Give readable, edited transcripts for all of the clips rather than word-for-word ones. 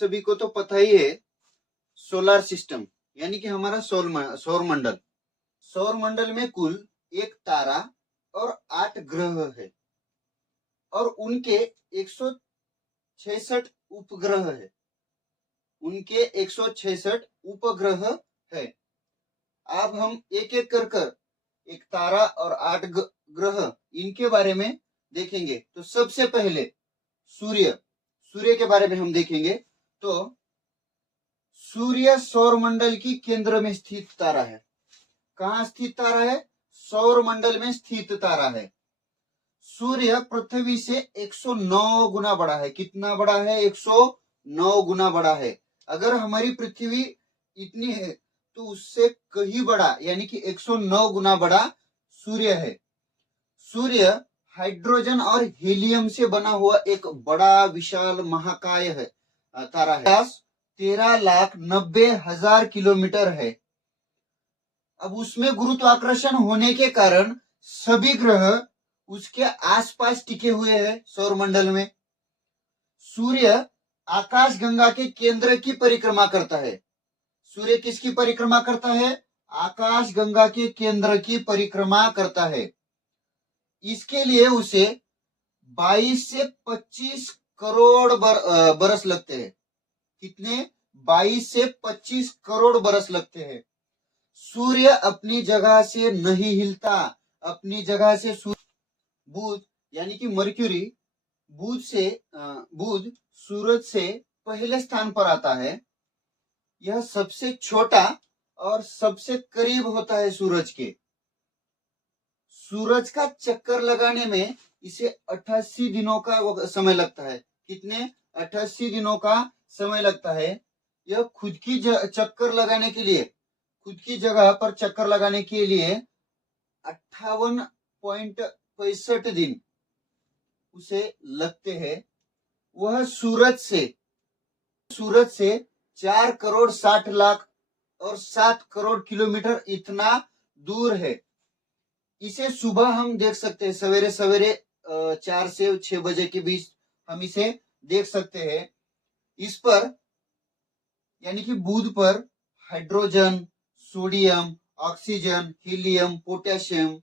सभी को तो पता ही है, सोलर सिस्टम यानी कि हमारा सौर मंडल। सौर मंडल में कुल एक तारा और 8 ग्रह है और उनके 166 उपग्रह है। उनके 166 उपग्रह है। अब हम एक एक कर एक तारा और 8 ग्रह इनके बारे में देखेंगे। तो सबसे पहले सूर्य के बारे में हम देखेंगे। तो सूर्य सौर मंडल की केंद्र में स्थित तारा है। कहाँ स्थित तारा है? सौर मंडल में स्थित तारा है। सूर्य पृथ्वी से 109 गुना बड़ा है। कितना बड़ा है? 109 गुना बड़ा है। अगर हमारी पृथ्वी इतनी है तो उससे कहीं बड़ा यानी कि 109 गुना बड़ा सूर्य है। सूर्य हाइड्रोजन और हीलियम से बना हुआ एक बड़ा विशाल महाकाय है, तारा है। 13,90,000 किलोमीटर है। अब उसमें गुरुत्वाकर्षण होने के कारण सभी ग्रह उसके आसपास टिके हुए हैं सौर मंडल में। सूर्य आकाश गंगा के केंद्र की परिक्रमा करता है। सूर्य किसकी परिक्रमा करता है? आकाश गंगा के केंद्र की परिक्रमा करता है। इसके लिए उसे 22 से 25 करोड़ बरस लगते हैं। कितने? 22 से 25 करोड़ बरस लगते हैं। सूर्य अपनी जगह से नहीं हिलता। अपनी जगह से बुध यानी कि मर्क्यूरी बुध सूरज से पहले स्थान पर आता है। यह सबसे छोटा और सबसे करीब होता है सूरज के। सूरज का चक्कर लगाने में इसे 88 दिनों का समय लगता है। कितने? 88 दिनों का समय लगता है। यह खुद की चक्कर लगाने के लिए, खुद की जगह पर चक्कर लगाने के लिए 58.65 दिन उसे लगते हैं। वह सूरज से 4 करोड़ 60 लाख और 7 करोड़ किलोमीटर इतना दूर है। इसे सुबह हम देख सकते हैं, सवेरे सवेरे 4 से 6 बजे के बीच हम इसे देख सकते हैं। इस पर यानी कि बुध पर hydrogen, sodium, oxygen, helium, potassium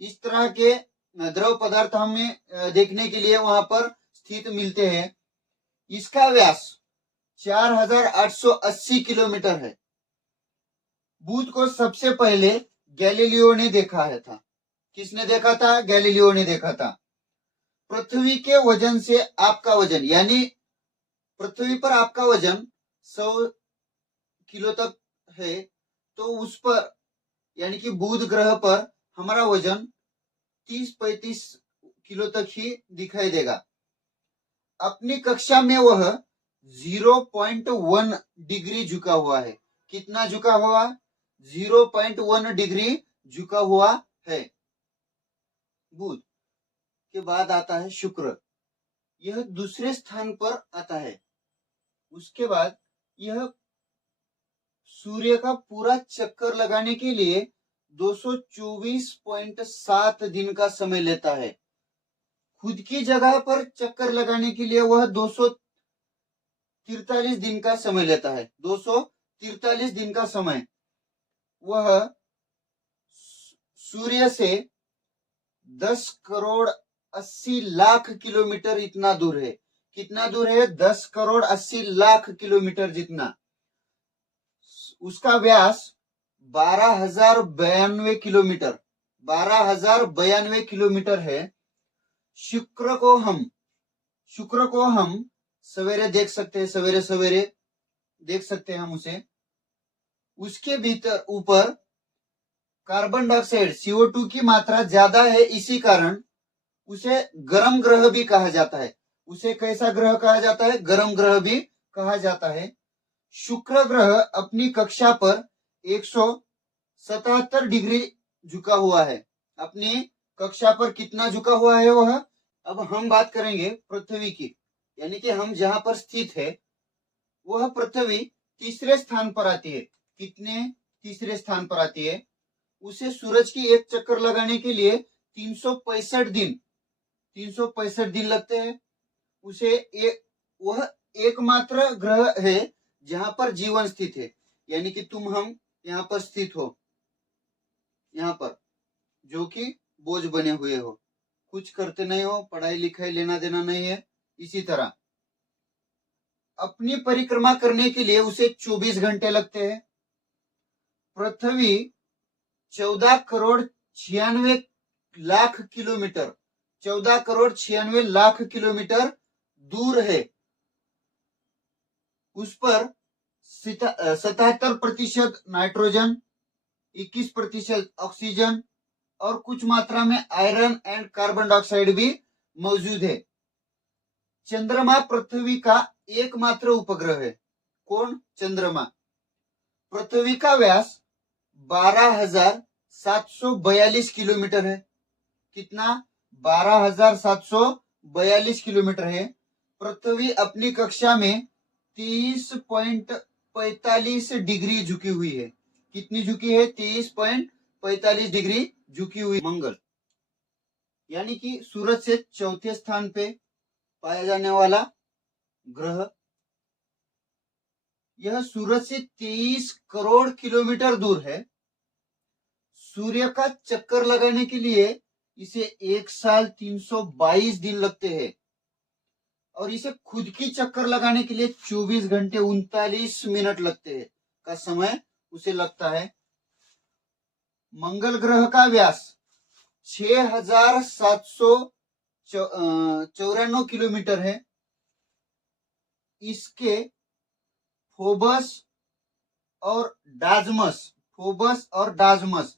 इस तरह के द्रव पदार्थ हमें देखने के लिए वहां पर स्थित मिलते हैं। इसका व्यास 4,880 किलोमीटर है। बुध को सबसे पहले गैलीलियो ने देखा है था। किसने देखा था? गैलीलियो ने देखा था। पृथ्वी के वजन से आपका वजन यानी पृथ्वी पर आपका वजन 100 किलो तक है तो उस पर यानी कि बुध ग्रह पर हमारा वजन 30-35 किलो तक ही दिखाई देगा। अपनी कक्षा में वह 0.1 डिग्री झुका हुआ है। कितना झुका हुआ? 0.1 डिग्री झुका हुआ है। बुध के बाद आता है शुक्र। यह दूसरे स्थान पर आता है। उसके बाद यह सूर्य का पूरा चक्कर लगाने के लिए 224.7 दिन का समय लेता है। खुद की जगह पर चक्कर लगाने के लिए वह 243 दिन का समय लेता है। 243 दिन का समय वह सूर्य से 10 करोड़ 80 लाख किलोमीटर इतना दूर है। कितना दूर है? 10 करोड़ 80 लाख किलोमीटर जितना। उसका व्यास 12,092 किलोमीटर 12,092 किलोमीटर है। शुक्र को हम सवेरे देख सकते हैं, सवेरे सवेरे देख सकते हैं हम उसे। उसके भीतर ऊपर कार्बन डाइऑक्साइड CO2 की मात्रा ज्यादा है। इसी कारण उसे गर्म ग्रह भी कहा जाता है। उसे कैसा ग्रह कहा जाता है? गर्म ग्रह भी कहा जाता है। शुक्र ग्रह अपनी कक्षा पर 177 डिग्री झुका हुआ है। अपनी कक्षा पर कितना झुका हुआ है वह? अब हम बात करेंगे पृथ्वी की, यानी कि हम जहां पर स्थित है वह पृथ्वी तीसरे स्थान पर आती है। कितने? तीसरे स्थान पर आती है। उसे सूरज की एक चक्कर लगाने के लिए 365 दिन लगते हैं। वह एकमात्र ग्रह है जहां पर जीवन स्थित है, यानी कि तुम हम यहाँ पर स्थित हो, यहाँ पर जो कि बोझ बने हुए हो, कुछ करते नहीं हो, पढ़ाई लिखाई लेना देना नहीं है। इसी तरह अपनी परिक्रमा करने के लिए उसे 24 घंटे लगते हैं। पृथ्वी 14 करोड़ 96 लाख किलोमीटर 14 करोड़ 96 लाख किलोमीटर दूर है। उस पर 77% नाइट्रोजन, 21% ऑक्सीजन और कुछ मात्रा में आयरन एंड कार्बन डाइऑक्साइड भी मौजूद है। चंद्रमा पृथ्वी का एकमात्र उपग्रह है। कौन? चंद्रमा। पृथ्वी का व्यास 12,742 किलोमीटर है। कितना? 12,742 किलोमीटर है। पृथ्वी अपनी कक्षा में 30.45 डिग्री झुकी हुई है। कितनी झुकी है? 30.45 डिग्री झुकी हुई। मंगल यानी कि सूरज से चौथे स्थान पे पाया जाने वाला ग्रह, यह सूरज से 23 करोड़ किलोमीटर दूर है। सूर्य का चक्कर लगाने के लिए इसे 1 साल 322 दिन लगते हैं और इसे खुद की चक्कर लगाने के लिए 24 घंटे 39 मिनट लगते हैं का समय उसे लगता है। मंगल ग्रह का व्यास 6,794 किलोमीटर है। इसके फोबस और डाजमस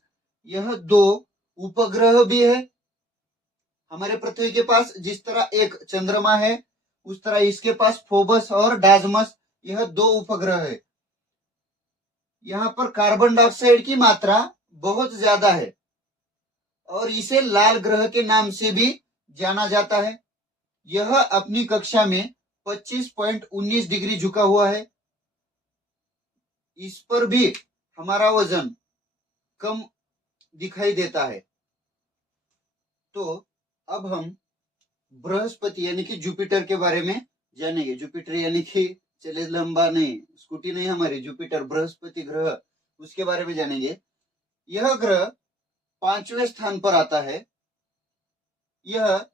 यह 2 उपग्रह भी है। हमारे पृथ्वी के पास जिस तरह एक चंद्रमा है, उस तरह इसके पास फोबस और डाजमस यह 2 उपग्रह है। यहाँ पर कार्बन डाइऑक्साइड की मात्रा बहुत ज्यादा है और इसे लाल ग्रह के नाम से भी जाना जाता है। यह अपनी कक्षा में 25.19 डिग्री झुका हुआ है। इस पर भी हमारा वजन कम दिखाई देता है। तो अब हम बृहस्पति यानी कि जुपिटर के बारे में जानेंगे। जुपिटर यानी कि चले लंबा नहीं, स्कूटी नहीं हमारी, जुपिटर बृहस्पति ग्रह, उसके बारे में जानेंगे। यह ग्रह 5वें स्थान पर आता है। यह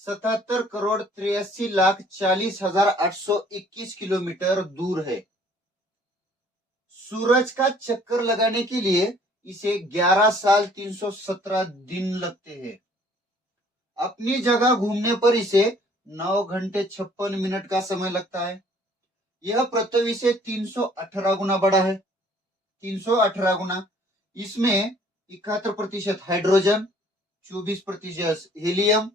77 करोड़ 83 लाख 40,821 किलोमीटर दूर है। सूरज का चक्कर लगाने के लिए इसे 11 साल 317 दिन लगते हैं। अपनी जगह घूमने पर इसे 9 घंटे 56 मिनट का समय लगता है। यह पृथ्वी से 318 गुना बड़ा है। 318 गुना। इसमें 71% हाइड्रोजन, 24% हीलियम,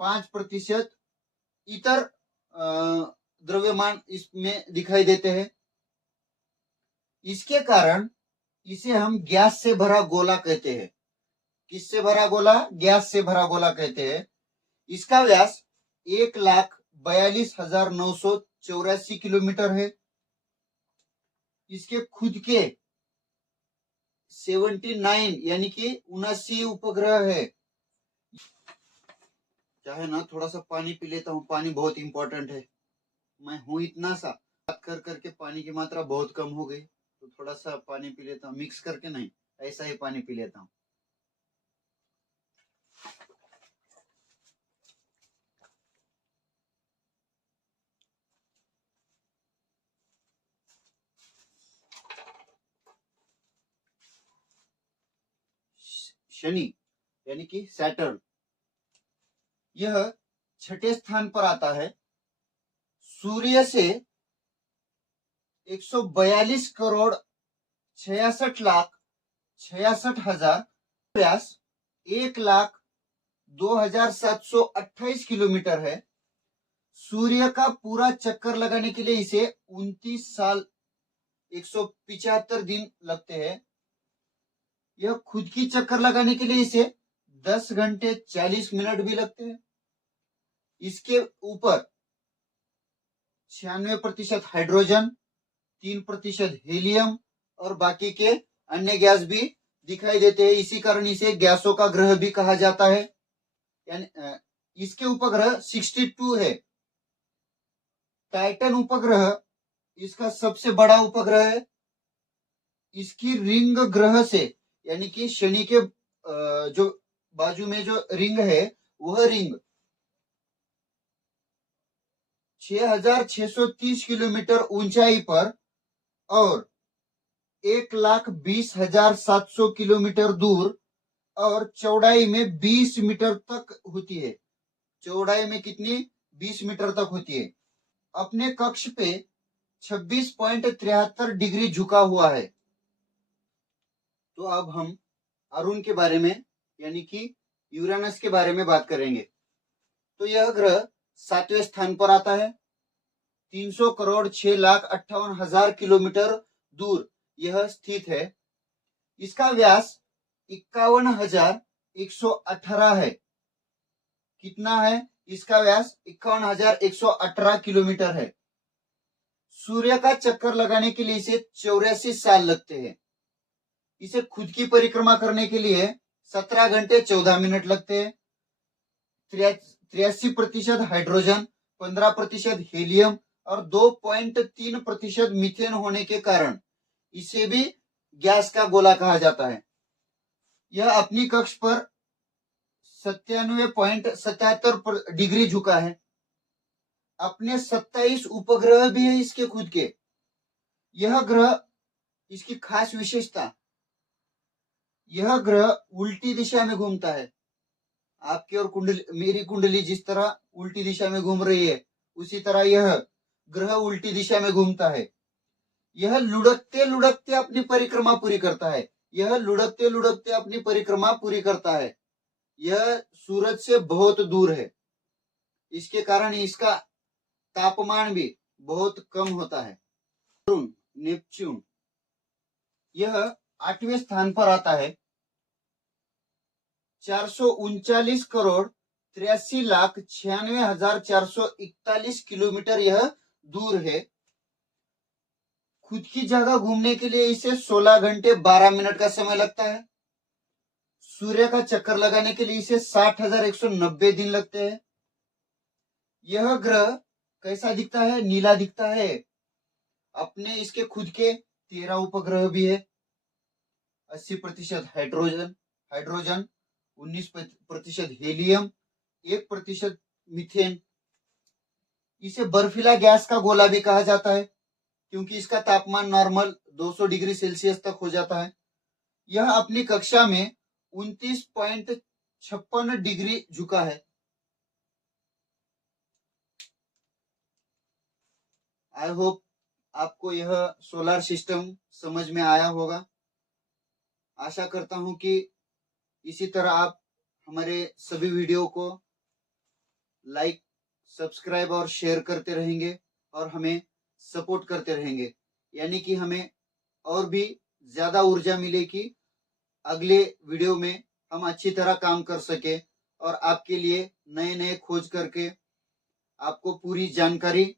5% इतर द्रव्यमान इसमें दिखाई देते हैं। इसके कारण इसे हम गैस से भरा गोला कहते हैं। किससे भरा गोला? गैस से भरा गोला कहते हैं। इसका व्यास 1,42,984 किलोमीटर है। इसके खुद के 79 यानी कि 79 उपग्रह है। चाहे ना थोड़ा सा पानी पी लेता हूँ, पानी बहुत इंपॉर्टेंट है। मैं हूं इतना सा, बात कर करके पानी की मात्रा बहुत कम हो गई, तो थोड़ा सा पानी पी लेता हूँ, मिक्स करके नहीं, ऐसा ही पानी पी लेता हूँ। शनि यानी कि सैटर्न, यह 6ठे स्थान पर आता है। सूर्य से 142 करोड़ 66 लाख 66,000 व्यास 1,02,728 किलोमीटर है। सूर्य का पूरा चक्कर लगाने के लिए इसे 29 साल 175 दिन लगते हैं। यह खुद की चक्कर लगाने के लिए इसे 10 घंटे 40 मिनट भी लगते हैं। इसके ऊपर 96% हाइड्रोजन, 3% हीलियम और बाकी के अन्य गैस भी दिखाई देते हैं। इसी कारण इसे गैसों का ग्रह भी कहा जाता है। यानी इसके उपग्रह 62 है। टाइटन उपग्रह इसका सबसे बड़ा उपग्रह है। इसकी रिंग ग्रह से यानी कि शनि के जो बाजू में जो रिंग है वह रिंग 6,630 किलोमीटर ऊंचाई पर और 1,20,700 किलोमीटर दूर और चौड़ाई में 20 मीटर तक होती है। चौड़ाई में कितनी? 20 मीटर तक होती है। अपने कक्ष पे 26.73 डिग्री झुका हुआ है। तो अब हम अरुण के बारे में यानी कि यूरेनस के बारे में बात करेंगे। तो यह ग्रह 7वें स्थान पर आता है। 300 करोड़ 6,58,000 किलोमीटर दूर यह स्थित है। इसका व्यास 51,118 है। कितना है? इसका व्यास 51,118 किलोमीटर है। सूर्य का चक्कर लगाने के लिए इसे 84 साल लगते हैं। इसे खुद की परिक्रमा करने के लिए 17 घंटे 14 मिनट लगते हैं। 83% हाइड्रोजन, 15% हीलियम और 2.3% मीथेन होने के कारण इसे भी गैस का गोला कहा जाता है। यह अपनी कक्ष पर 97.77 डिग्री झुका है। अपने 27 उपग्रह भी है इसके खुद के। यह ग्रह, इसकी खास विशेषता, यह ग्रह उल्टी दिशा में घूमता है। आपकी और कुंडली, मेरी कुंडली जिस तरह उल्टी दिशा में घूम रही है उसी तरह यह ग्रह उल्टी दिशा में घूमता है। यह लुढ़कते लुढ़कते अपनी परिक्रमा पूरी करता है। यह लुढ़कते लुढ़कते अपनी परिक्रमा पूरी करता है। यह सूरज से बहुत दूर है। इसके कारण इसका तापमान भी बहुत कम होता है। नेपच्यून यह 8वें स्थान पर आता है। 439 करोड़ 83,96,441 किलोमीटर यह दूर है। खुद की जगह घूमने के लिए इसे 16 घंटे 12 मिनट का समय लगता है। सूर्य का चक्कर लगाने के लिए इसे 60,190 दिन लगते हैं। यह ग्रह कैसा दिखता है? नीला दिखता है। अपने इसके खुद के 13 उपग्रह भी है। 80% हाइड्रोजन 19% हीलियम, 1% मीथेन। इसे बर्फीला गैस का गोला भी कहा जाता है क्योंकि इसका तापमान नॉर्मल 200 डिग्री सेल्सियस तक हो जाता है। यह अपनी कक्षा में 29.56 डिग्री झुका है। आई होप आपको यह सोलर सिस्टम समझ में आया होगा। आशा करता हूं कि इसी तरह आप हमारे सभी वीडियो को लाइक, सब्सक्राइब और शेयर करते रहेंगे और हमें सपोर्ट करते रहेंगे, यानी कि हमें और भी ज्यादा ऊर्जा मिलेगी अगले वीडियो में हम अच्छी तरह काम कर सके और आपके लिए नए नए खोज करके आपको पूरी जानकारी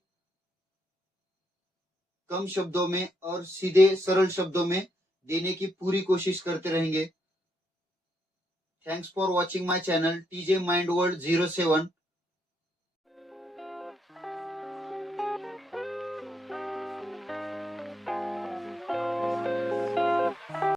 कम शब्दों में और सीधे सरल शब्दों में देने की पूरी कोशिश करते रहेंगे। Thanks for watching my channel TJ mind world 07।